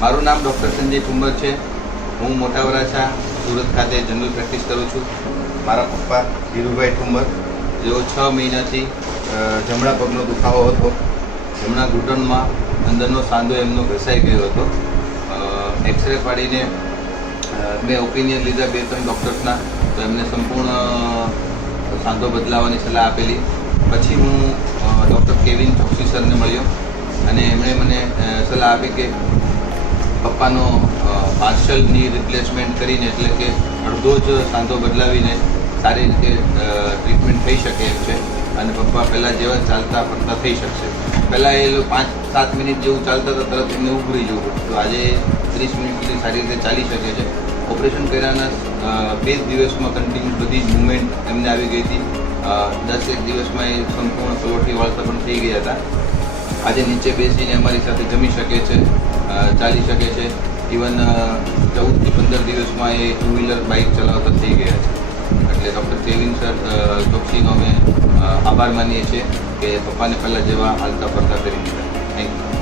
મારું નામ ડૉક્ટર સંજય ઠુંબર છે। હું મોટા વરાછા સુરત ખાતે જનરલ પ્રેક્ટિસ કરું છું। મારા પપ્પા ધીરુભાઈ ઠુંબર, જેઓ 6 મહિનાથી જમણા પગનો દુખાવો હતો। જમણા ઘૂંટણમાં અંદરનો સાંધો એમનો ઘસાઈ ગયો હતો। એક્સરે પાડીને મેં ઓપિનિયન લીધા 2-3 ડૉક્ટર્સના, તો એમને સંપૂર્ણ સાંધો બદલાવવાની સલાહ આપેલી। પછી હું ડૉક્ટર કેવિન ચોકસી સરને મળ્યો અને એમણે મને સલાહ આપી કે પપ્પાનો પાર્શલ ની રિપ્લેસમેન્ટ કરીને, એટલે કે અડધો જ સાંધો બદલાવીને સારી રીતે ટ્રીટમેન્ટ થઈ શકે એમ છે અને પપ્પા પહેલાં જેવા ચાલતા ફરતા થઈ શકશે। પહેલાં એ 5-7 મિનિટ જેવું ચાલતા હતા, તરત એમને ઊભરી જવું પડતું, તો આજે 30 મિનિટ સુધી સારી રીતે ચાલી શકે છે। ઓપરેશન કર્યાના 2 દિવસમાં કન્ટિન્યુ બધી જ મુવમેન્ટ એમને આવી ગઈ હતી। 10-1 દિવસમાં એ સંપૂર્ણ સલોઠી વાળતા પણ થઈ ગયા હતા। આજે નીચે બેસીને અમારી સાથે જમી શકે છે, ચાલી શકે છે। ઇવન 14 થી 15 દિવસમાં એ 2 વ્હીલર બાઇક ચલાવતા થઈ ગયા છે। એટલે ડૉક્ટર કેવિન સર ચોકસીનો અમે આભાર માનીએ છીએ કે પપ્પાને પહેલાં જેવા હાલતા ફરતા કરી દીધા। Thank you.